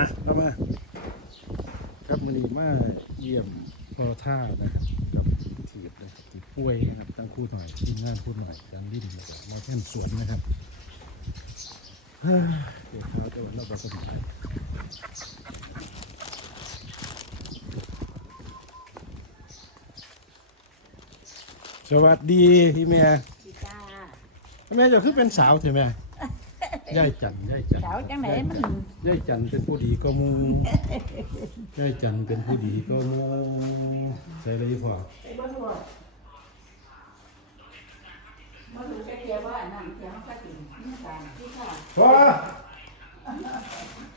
อะเข้ามาครับมือนี้มาเยี่ยมพอท่านะครับกับทีบนะครับทีป่วยนะครับทั้งคู่หน่อยทีมงานคู่หน่อยการลิ้นนะครับมาแท่นสวนนะครับเฮ้ยเดี๋ยวเท้าจะวันเราประสบภัยสวัสดีพี่แม่พี่จ้าแม่เจะคือเป็นสาวใช่ไหม ย่ายจันย่ายจันสาวจังไหนมันย่ายจันเป็นผู้ดีก็มูย่ายจันเป็นผู้ดีก็มูใส่เลยพอไปบ่รู้มาดูจะเกี่ยวว่านั่นเกี่ยวก็ถึงนี่การที่ค่ะพอ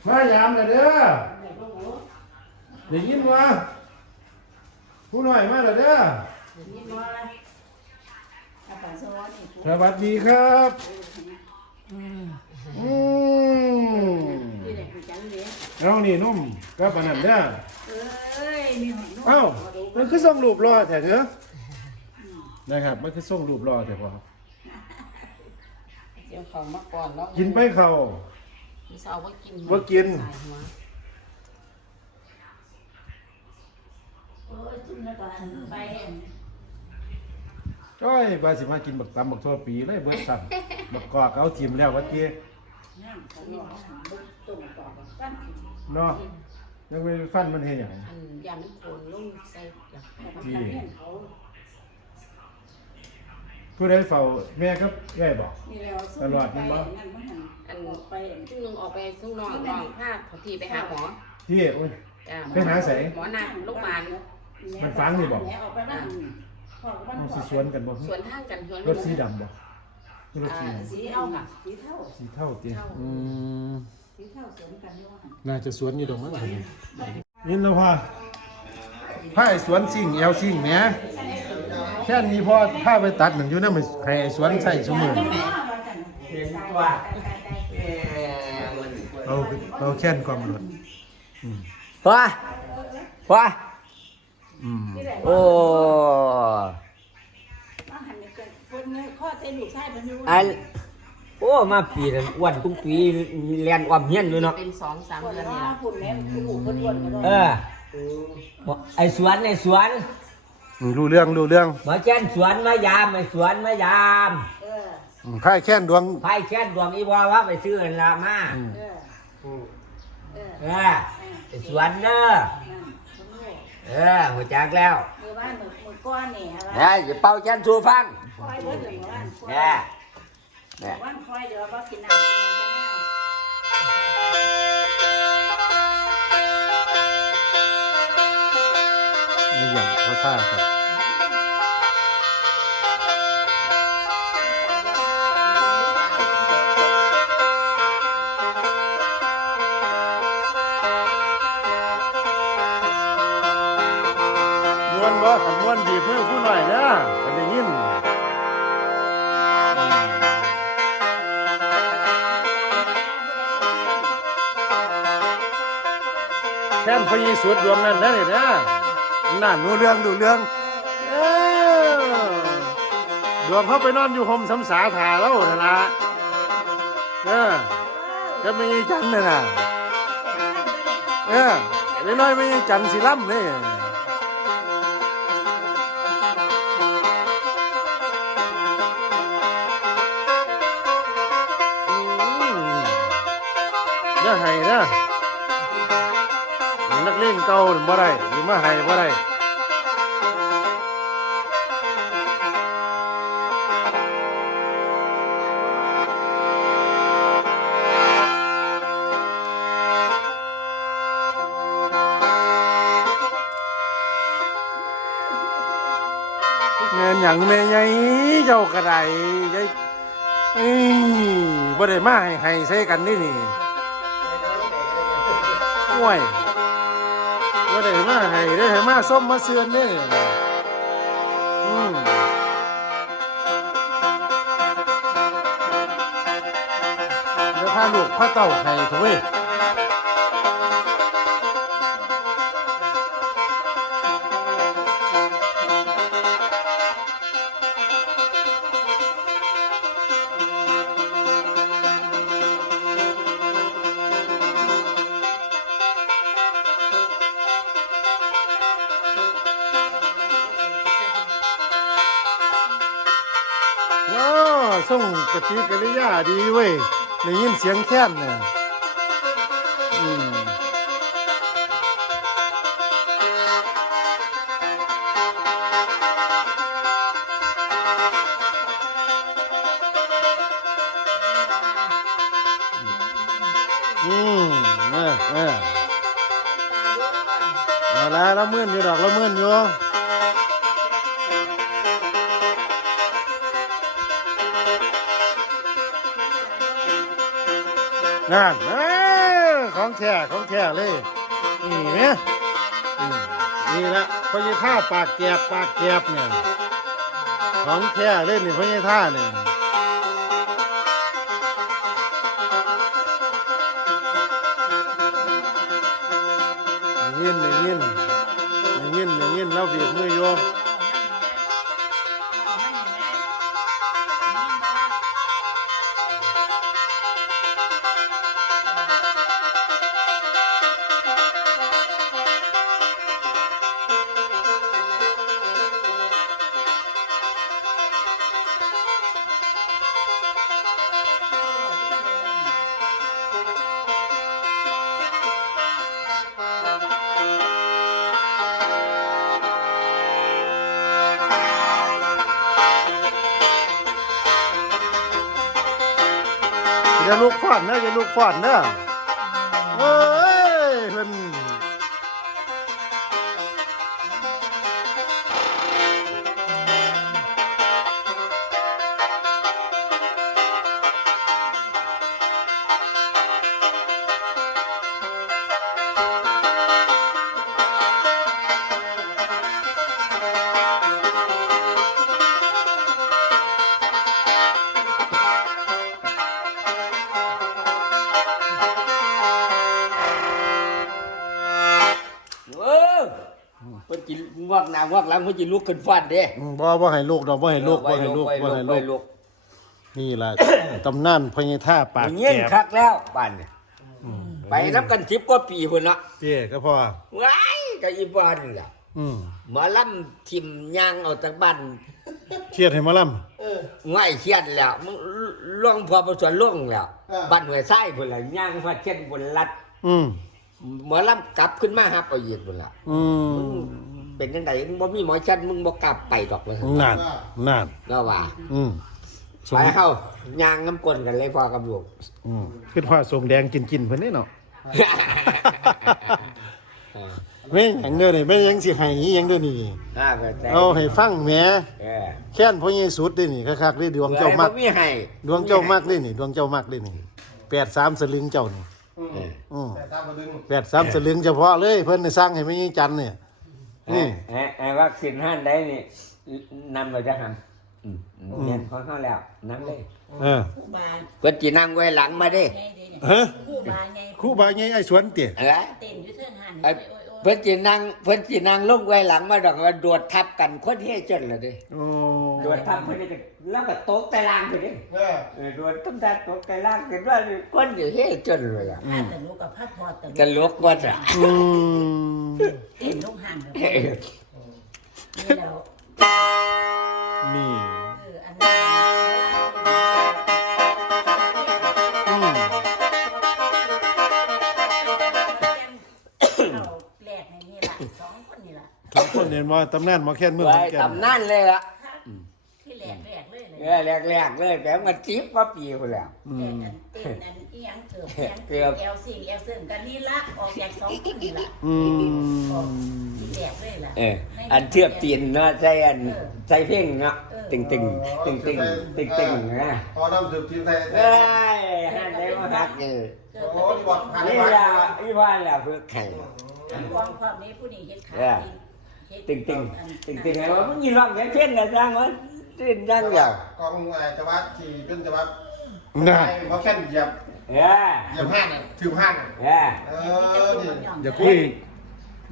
มายามเลยเด้อเดี๋ยวบ่รู้ได้ยินวะผู้หน่อยมาเลยเด้อนี่ว่าอาจารย์สวัสดีสวัสดีครับ อืมที่เด็กจังเลยเอานี่นุ่มกับอันนั้นเด้อเอ้ยนี่ของเอ้ามันคือส่งรูปรอแต่เถอะนะครับมันคือส่งรูปรอแต่พอเจียวเขามาก่อนแล้วกินไปเขามีเสาว่ากินว่ากินสายหัวโอ้ยจุ่มแล้วก็ไปจ้อยบาสิมากินบักตำบักทั่วปีเลยเบิดสั่น บักกอกเอาทิมแล้ววัดเกี้น้ำ เขาเนี่ยตุ่มต่อกันเนาะยังไม่ฟันมันเห็นอย่างอันยามันโคนลงใส่อยากที่เขาผู้ใดเฝ้าแม่ครับแม่บอกนี่แล้วนั่นมันอันออกไปซึ่งนึงออกไปซึ่งนอนนอนผ้าเขาทีไปหาหมอที่โอ้ยจ้ะไปหาไสหมอนัดโรงพยาบาลมันฟังนี่บอกแม่ออกไปบ้านพ่อกับบ้านเอาพ่สิอสวนกันบ่สวนทางกันสวนรถสีดำบ่ คือรถสีอ่าดสีเทาค่ะ สีเท่าำสีเท่าเตี้ยอืมสีเท่าสวนกันนี่ว่าน่าจะสวนอยู่ตรงนั้นผมยินแล้วพ่อผ้าไอ้สวนสิ่งแอวสิ่งแหมแค่นี้พ่อผ้าไปตัดหนึ่งอยู่นั่นมันให้ไอ้สวนใส่สมือเห็นว่าเอาเอาแค่นความรถว้าว้าอืมโอ้ ว่าหันเกิดคนเงยข้อเส้น ลูกชายมันอยู่อันโอ้มาปีนั้นอ้วนทุกปีเรียนความเฮียนอยู่เนาะเป็นสองสามคนเดือนละนี่แหละปุ่นแม่คุณลูกคนอ้วนกันเออบอกไอ้สวนไอ้สวนรู้เรื่องรู้เรื่องหมาแจ้นสวนมายามไอ้สวนมายามเอออืมผ้าแค่นดวง ไพ่แค่นดวงอีวาว่าไปซื้ออันละมาอืมเออเออเออไอ้สวนเนอะนั่นคนลูกเออหัวจักแล้วมือบ้านมือมือก้อนนี่อะไรเฮ้ยอย่าเป่าแจ้นสูฟังคอยเบิดเลยมือบ้า นคอยเนี่ยเนี่ยบ้านคอยเดี๋ยวว่ากินน้ำกินน้ำนี่อย่างเขาท่าครับม้วนบ่ขันม้วนบีบมือผู้หน่อยนะ นนี้ยินแค่นพยีสุดดวงนั้นนะนี่นะนั่นรู้เรื่องรู้เรื่องเออดวงเขาไปนอนอยู่ห่มสำสาถาแล้วนั่นละเออก็ไม่ยจันน่ะนะเออเล็กน้อยไม่ยจันสิล่ำนี่อืมอย่าให้นะ นักเล่นเก่านี่บ่ได้หรือมาให้บ่ได้เงินหยังแม่ใหญ่เจ้ากระไดยายเอ้ยบ่ได้มาให้ให้ใส่กันนี่นี่ ห่วย บ่ได้มาให้ได้ให้มาส้มมาเสือนเนี่อืมเดี๋ยวพาลูกพาเต่าให้ทุกเว้ย ส่งปฏิกริยาดีเว้ยได้ยินเสียงแค้นน่ะอืมอืมเออเออเอาละแล้วมื่นอยู่ดอกแล้วมื่นอยู่ นั่นของแท้ของแท้เลย นี่เนี่ยอืมนี่ละพญท่าปากแกบปากแกบเนี่ยของแท้เลยนี่พญท่าเนี่ยได้ยินได้ยินได้ยินได้ยินแล้วเบีบมือโย อย่าลูกฟอนนะอย่าลูกฟอนนะ งอกหน้างอกหลังเพิ่นสิลุกขึ้นฟันเด้อืมบ่บ่ให้ลูกดอกบ่ให้ลูกบ่ให้ลูกบ่ให้ลูกลูกนี่ล่ะ ตำนานพญาท่าปากเงี้ยแกบคักแล้วบ้านเนี่ยไปนับกัน10กว่าปีพุ่นละเจ้ก็พอว้ายก็อีบ้านนี่ล่ะอืมหมอลำทิมยางออกจากบ้านเครียดให้หมาล่ง่ายเครียดแล้วมึงล่วงพอประสวนล่วงแล้วบ้านหัวยไส้พุ่นละยางฟาดเช่นพุ่นลัดำอืมหมอลำกลับขึ้นมาหาเอาอีกพุ่นละอืม เป็นจังไดมึงบ่มีหมอชันมึงบ่กลับไปดอกเลยนานนานแล้วว่า อืมสมไปเฮายางน้ำกลนกันเลยพอกับลูกอืมคิดว่าสมแดงกินกินเพิ่นนี่เนาะแม่งหยังเด้อนี่แม่งหยังสิให้อีหยังเด้อนี่อ่าก็ใจเอาให้ฟังแหมเออแค้นพ่อเยสุดเด้อนี่คักๆเด้อดวงเจ้ามักบ่มีให้ดวงเจ้ามากเลยนี่ดวงเจ้ามากเลยนี่แปดสามสลึงเจ้านี่เอออืมแต่ตามมาดึงแปดสามสลึงเฉพาะเลย เพิ่นได้สร้างให้ไม่ยิ่งจันทร์เนี่ย ไอ้ไอ้วัคซีนห้านได้นี่นำเราจะหันอืมเงินของเขาแล้วนั่งเลยเออผู้บาเพิ่นสินั่งไว้หลังมาด้ไงเด้เนี่ยฮะผู้บาไงครูบาใหญ่ไอ้สวนเตี๋ยเออเต้นอยู่เทิงหันไอ้โอ้ยโอ้ยเพิ่นสินั่งเพิ่นสินั่งลงไว้หลังมาดอกว่าโดดทับกันคนเฮ็ดจนละเด้โอ้โดทับเพิ่นนี่ก็แล้วก็ตกแต่ล่างไปด้เออเออโดดตุ้มตาตกแต่ล่างเห็นว่าคนอยู่เฮ็ดจนเลยอะผ้าตะลุกกับผ้าพอตะลุตลกว่าจ้ะอืม เต้นลูกห่างกับเออนี่แล้วนี่เอออันนั้นอืมเอาแหลกในนี่ล่ะสองคนนี่ล่ะ ทุกคนเห็นว่าตำนานหมาแค้นเมืองขไว้อนแก่นตำนานเลยล่ะ ที่แหลกแหลก เลยเลยเออแรกๆเลยแต่มันจิ๊บว่าปีพุ่นแล้ว อืแต่มอันเต้นอันอีหยังเกือบอีหยังเกือบแอลซิงแอลเซิงกันนี่ละออกจากสองคนนี่ล่ะอืออกมที่แหลกเลยล่ะเออ อันเทียบตีนเนาะใส่อันใส่เพ่งเนาะตึงตึงตึงตึงตึงตึงนะพอน้ำสืบทีมไทยเอ้ยฮันได้มาพักอยู่เกิดโอ้ยบอกผ่านนี่ไปล่ะอีว่าล่ะเพื่อไข่ความความนี้ผู้นี้เฮ็ดขาเออตึงตึงตึงตึงไงว่ามึงยีร้องแค่เพ่งนะจ้างวะ ตื่นจังเดียวกองจังหวัดขี่เป็นจังหวัดน่าเขาแค่เหยียบเออเหยียบห้างถือห้างเออเออนี่อย่าคุย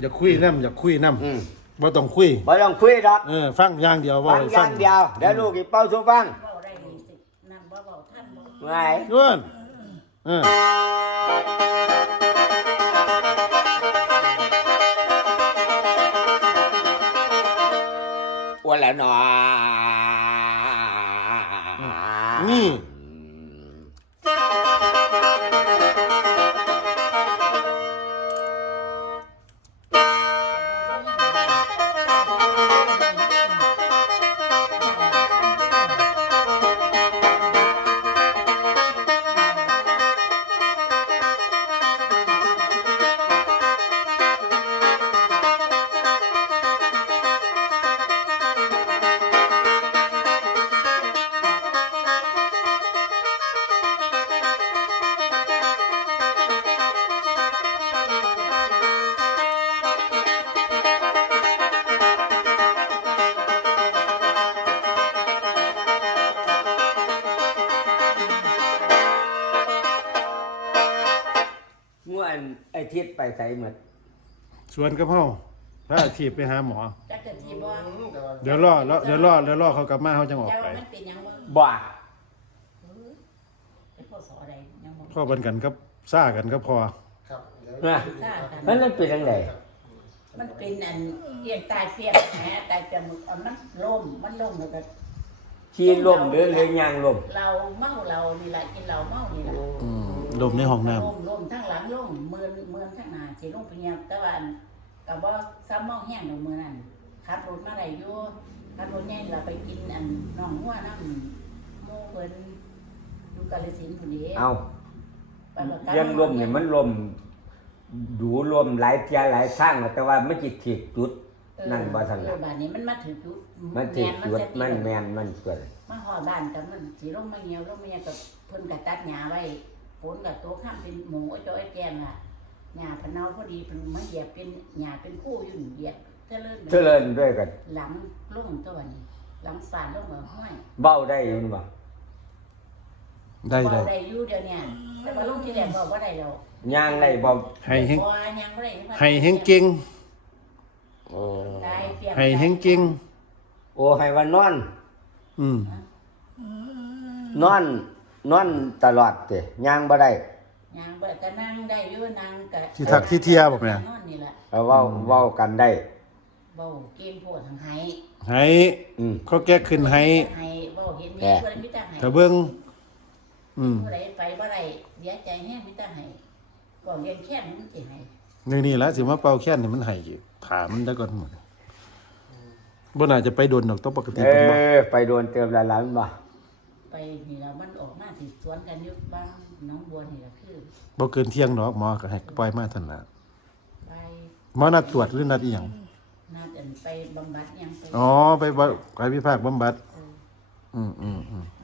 อย่าคุยน้ำอย่าคุยน้อืมำบ่ต้องคุย บ่ต้องคุยดอกเออ ฟังอย่างเดียวว่าฟังให้อฟัย่างงเดียวเดี๋ยวลูกอีเป้าสู่ฟังเว้าได้นี่สินั่นบ่เว้าท่านบ่ไงย้วนเอออ้วนแล้วหนอ นี่ ไอ้ทิศไปใส่หมดสวนกับเฮาพระอาทิตย์ไปหาหมอ จักจะทีบ่เดี๋ยวรอแล้วเดี๋ยวรอเดี๋ยวรอเขากลับมาเขาจังออกเจ้าไปมันเป็นหยังบ่บ่าเป็นพ่อสออะไรยังบ่พ่อบันกันกับซ่ากันก็พอ ครับเดี๋ยวนะทราบกันมันมันเป็นจังไดมันเป็นอันเอียงตายเฟียบแหมตายจมูกอันมันล่มมันล่มแล้วก็ชีลมหรือหรือยางลมเราเมาเรานี่แหละกินเราเมานี่แหละอืม ลมในห้องน้ำล่มล่มทั้งหลังล่มเมือนเมือนทั้งหน้าสิลงไปเงียบแต่ว่าอันกับว่าซ้ำเมาแห้งดอกมือนั่นขับรถมาได้อยู่ขับรถใหญ่เราไปกินอันน้องหัวน้ำหมู่เพิ่นอยู่กาฬสินธุ์พุ่นเด้เอาไปประกันเรื่องลมเนี่ยมันลมดูลมหลายเทียหลายข้างแต่ว่ามันจิตถีกจุด นั่นบ่ทันเอละอบ้านนี้มันมาถึงจุดมันถีกจุดจะมันแมนมันเกิดมาหอบ้านกับมันสีลงมาเงียวลงมาเงียวกับเพิ่นกับตัดหญ้าไว้ ฝนกับตัวข้ามเป็นหมูไอ้จ้อยแกงอะหญ้าพะเนาพอดีเพิ่นมาเหยียบเป็นหญ้าเป็นคู่อยู่เหยียบเจริญเจริญด้วยกัน หลังลงตัวนี้ หลังฝานลงมาห้อยเบ้าได้อยินบ่ได้บ่ได้ได้อยู่เดี๋ยวเนี้แต่ว่าลงที่แรกบอกว่าได้แล้วยางได้บ่ให้เฮงบ่ยังบ่ได้ให้เฮงเก่งโอ้ตายเปียกให้เฮงเก่งโอ้ให้ว่านอน อืมนอน นอนตลอดเตะยางบ่ได้ยังบ่ก็นั่งได้อยู่นั่งก็ที่ทักที่เทียบอกแม่ นอนนี่แหละเอาเว้าเว้ากันได้เว้าเกมโพดทางไห้ให้อืม เขาแก้ขึ้นให้ให้เว้าเห็นมีแหม่ผู้ใดมีแต่ให้ถ้าเบิ่งอืมผู้ใดไปบ่ได้เสียใจแฮงมีแต่ให้ก็เรียนแค่มันสิให้นี่นี่แหละสิมาเป่าแค้นนี่มันให้อีกถามมันได้ก่อนหมดบ่น่าจะไปโดนดอกต้องปกติเอเป็นบ่อไปโดนเติมหลายๆมันบ่ ไปนี่แล้วมันออกมาสิสวนกันอยู่บ้านหน้องบัวนี่ล่ะคือบ่เกินเที่ยงดอกหมอก็ให้ปล่อยมาเท่านั้นล่ะไปหมอนัดตรวจหรือนัดอีหยังนัดอันไปบำบัดหยังไปอ๋อไปบ่ไปพิพากษ์บำบัดอืมอืมอืมบ